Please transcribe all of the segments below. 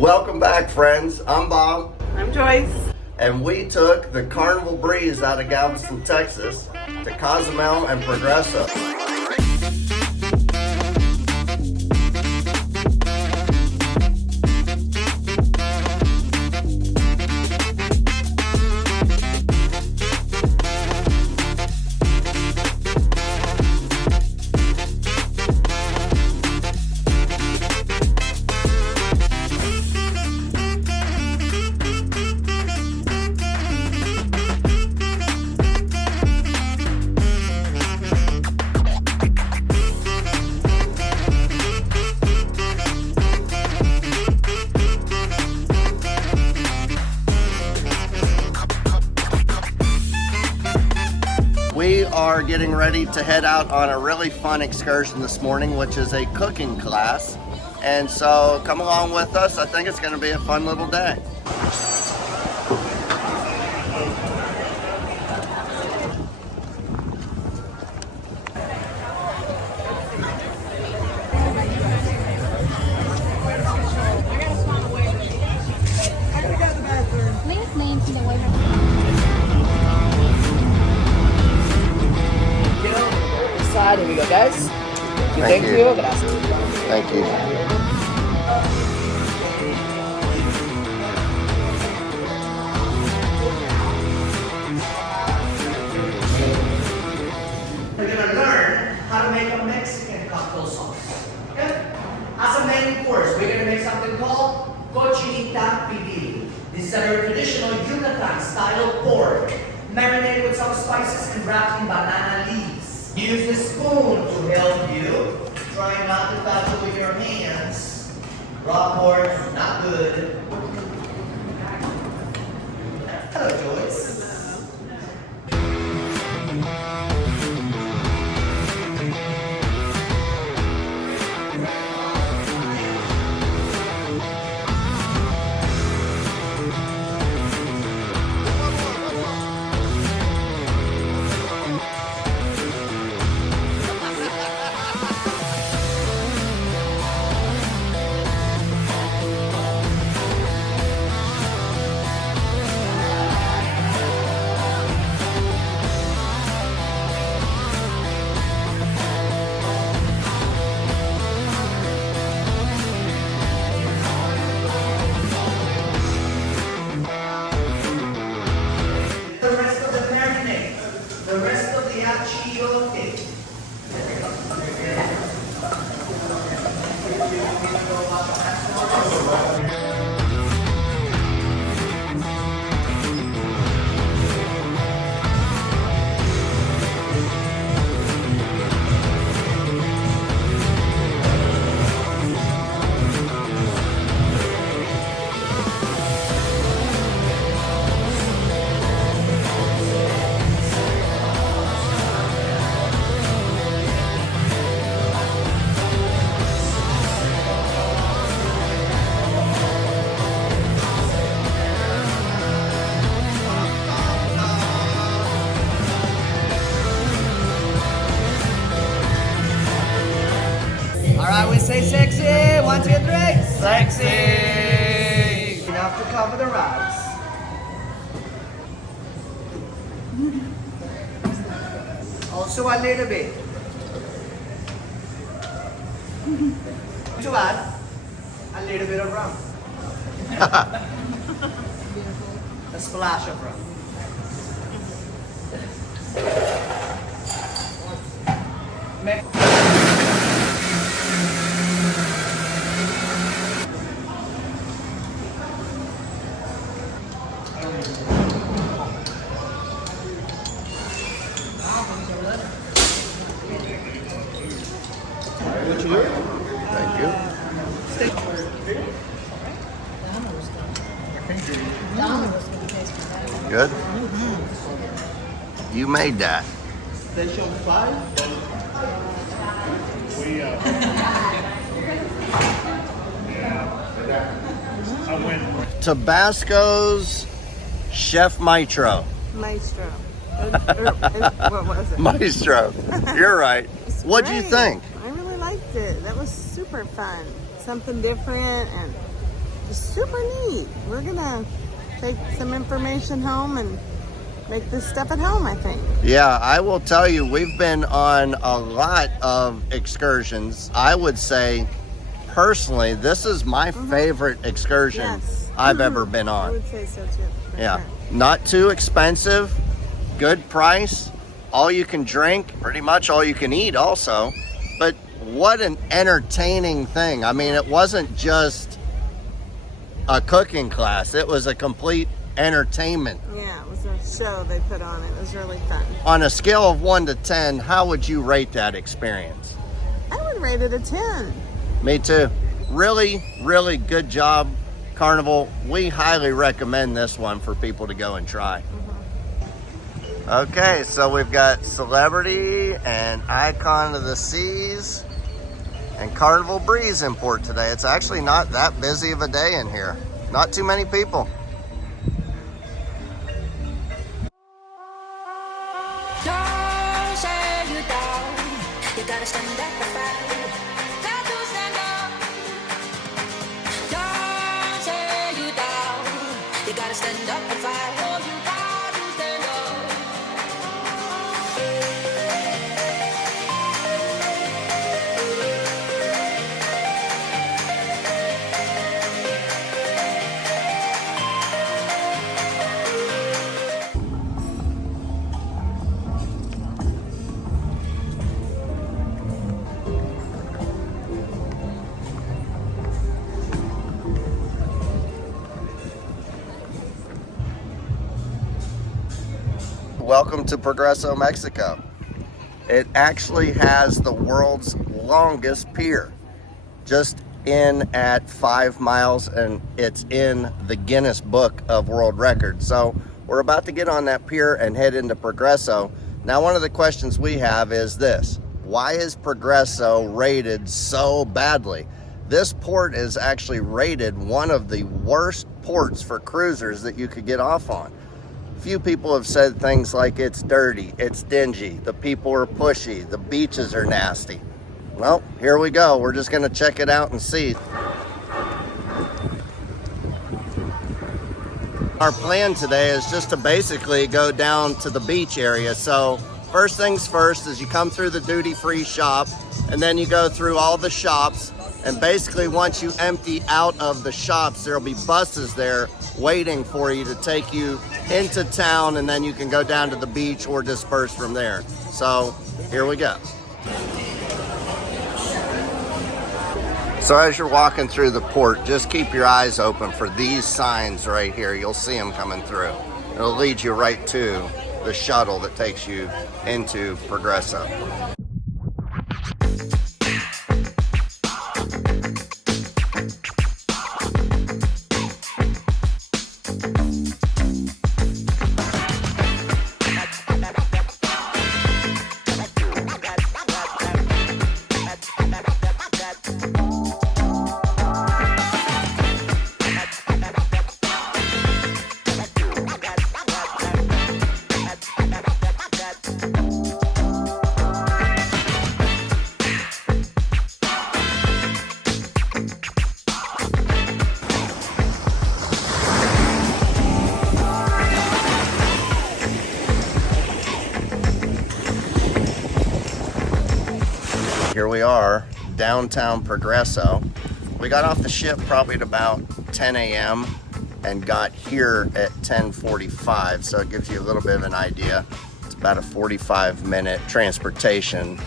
Welcome back, friends. I'm Bob. I'm Joyce. And we took the Carnival Breeze out of Galveston, Texas to Cozumel and Progreso. We are getting ready to head out on a really fun excursion this morning, which is a cooking class. And so come along with us. I think it's going to be a fun little day. Please name to the waiter. Here we go, guys. Thank you. Gracias. Thank you. We're gonna learn how to make a Mexican cocktail sauce. Okay? As a main course, we're gonna make something called cochinita pibil. This is a very traditional Yucatan style pork, marinated with some spices and wrapped in banana leaves. Use the spoon to help you. Try not to touch it with your hands. Raw pork, not good. Hello, Joyce. The rest of the marinade, the rest of the achiote. All right, we say sexy. 1, 2, 3. Sexy. Enough to cover the rides. Also a little bit. To add a little bit of rum. A splash of rum. Thank you. Good? You made that. Station 5. Tabasco's Chef Maestro. Maestro. What was it? Maestro. You're right. It's What'd you great. think? I really liked it. That was super fun. Something different, and super neat. We're gonna take some information home and make this stuff at home, I think. Yeah, I will tell you, we've been on a lot of excursions. I would say, personally, this is my favorite excursion Yes. I've ever been I on. would say so too. for Yeah, sure. not too expensive, good price, all you can drink, pretty much all you can eat also. But what an entertaining thing. I mean, it wasn't just a cooking class, it was a complete entertainment. Yeah, it was a show they put on. It was really fun. On a scale of 1 to 10, how would you rate that experience? I would rate it a 10. Me too. Really, really good job, Carnival. We highly recommend this one for people to go and try. Okay, so we've got Celebrity and Icon of the Seas and Carnival Breeze in port today. It's actually not that busy of a day in here. Not too many people. Don't say you down. You gotta stand up and fight. Got to stand up. Don't say you down. You gotta stand up and fight. Oh, you got to stand up. Welcome to Progreso, Mexico. It actually has the world's longest pier, just in at 5 miles, and it's in the Guinness Book of World Records. So we're about to get on that pier and head into Progreso. Now, one of the questions we have is this: why is Progreso rated so badly? This port is actually rated one of the worst ports for cruisers that you could get off on. Few people have said things like it's dirty, it's dingy, the people are pushy, the beaches are nasty. Well, here we go. We're just going to check it out and see. Our plan today is just to basically go down to the beach area. So first things first is you come through the duty-free shop, and then you go through all the shops. And basically once you empty out of the shops, there'll be buses there waiting for you to take you into town, and then you can go down to the beach or disperse from there. So here we go. So as you're walking through the port, just keep your eyes open for these signs right here. You'll see them coming through. It'll lead you right to the shuttle that takes you into Progreso. Here we are, downtown Progreso. We got off the ship probably at about 10 a.m. and got here at 10:45, so it gives you a little bit of an idea. It's about a 45-minute transportation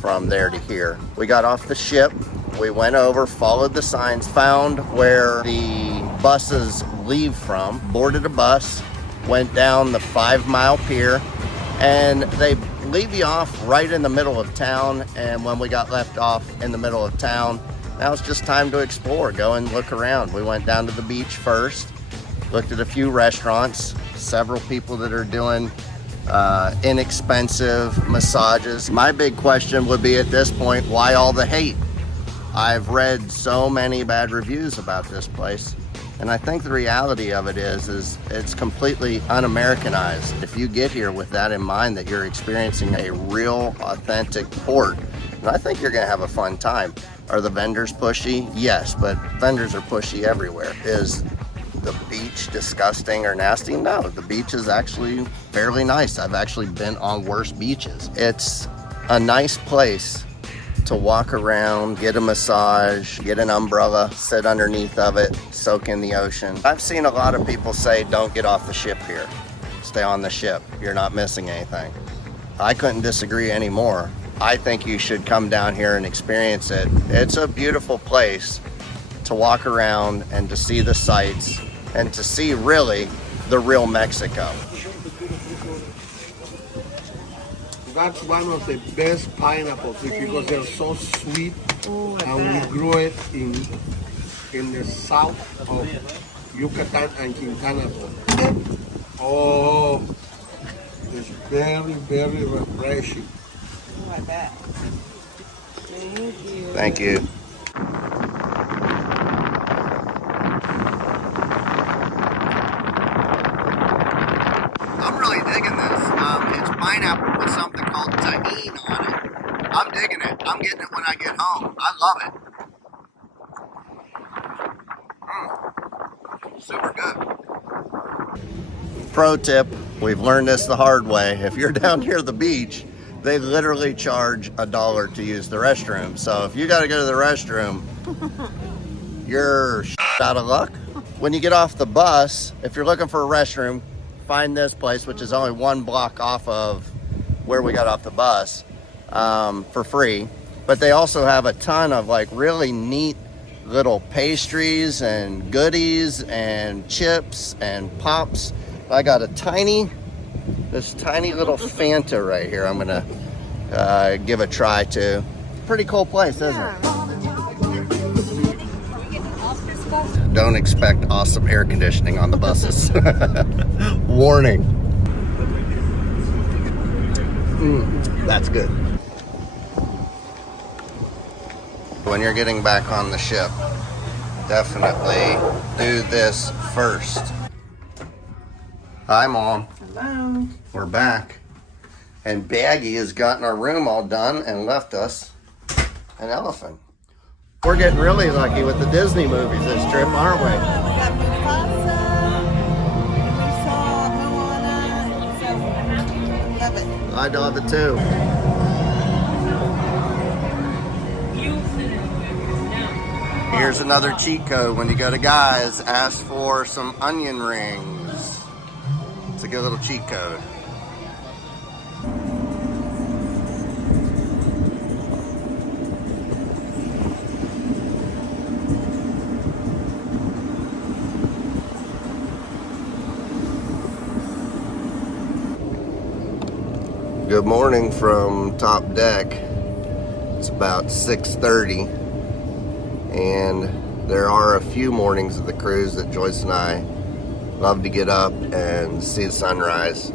from there to here. We got off the ship, we went over, followed the signs, found where the buses leave from, boarded a bus, went down the 5-mile pier, and they leave you off right in the middle of town. And when we got left off in the middle of town, now it's just time to explore, go and look around. We went down to the beach first, looked at a few restaurants, several people that are doing inexpensive massages. My big question would be at this point, why all the hate? I've read so many bad reviews about this place, and I think the reality of it is it's completely un-Americanized. If you get here with that in mind, that you're experiencing a real authentic port, and I think you're gonna have a fun time. Are the vendors pushy? Yes, but vendors are pushy everywhere. Is the beach disgusting or nasty? No, the beach is actually fairly nice. I've actually been on worse beaches. It's a nice place to walk around, get a massage, get an umbrella, sit underneath of it, soak in the ocean. I've seen a lot of people say, don't get off the ship here. Stay on the ship. You're not missing anything. I couldn't disagree anymore. I think you should come down here and experience it. It's a beautiful place to walk around and to see the sights and to see really the real Mexico. That's one of the best pineapples because they're so sweet, and we grow it in the south of Yucatan and Quintana Roo. Oh, it's very, very refreshing. Oh, I bet. Thank you. Thank you. I'm really digging this. It's pineapple with something called tahini on it. I'm digging it. I'm getting it when I get home. I love it. Super good. Pro tip, we've learned this the hard way. If you're down near the beach, they literally charge $1 to use the restroom. So if you got to go to the restroom, you're out of luck. When you get off the bus, if you're looking for a restroom, find this place, which is only 1 block off of where we got off the bus, for free. But they also have a ton of like really neat little pastries and goodies and chips and pops. I got this tiny little Fanta right here. I'm gonna give a try to. Pretty cool place, isn't it? Don't expect awesome air conditioning on the buses. Warning. That's good. When you're getting back on the ship, definitely do this first. Hi, Mom. Hello. We're back. And Baggy has gotten our room all done and left us an elephant. We're getting really lucky with the Disney movies this trip, aren't we? We got Mufasa, and we saw Moana, so love it. I love it too. Here's another cheat code. When you go to Guys, ask for some onion rings. It's a good little cheat code. Good morning from top deck. It's about 6:30, and there are a few mornings of the cruise that Joyce and I love to get up and see the sunrise.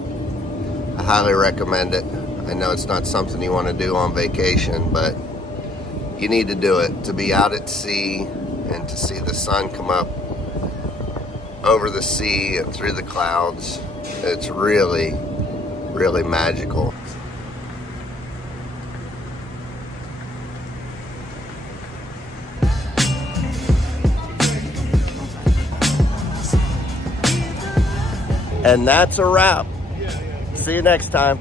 I highly recommend it. I know it's not something you want to do on vacation, but you need to do it to be out at sea and to see the sun come up over the sea and through the clouds. It's really, really magical. And that's a wrap. See you next time.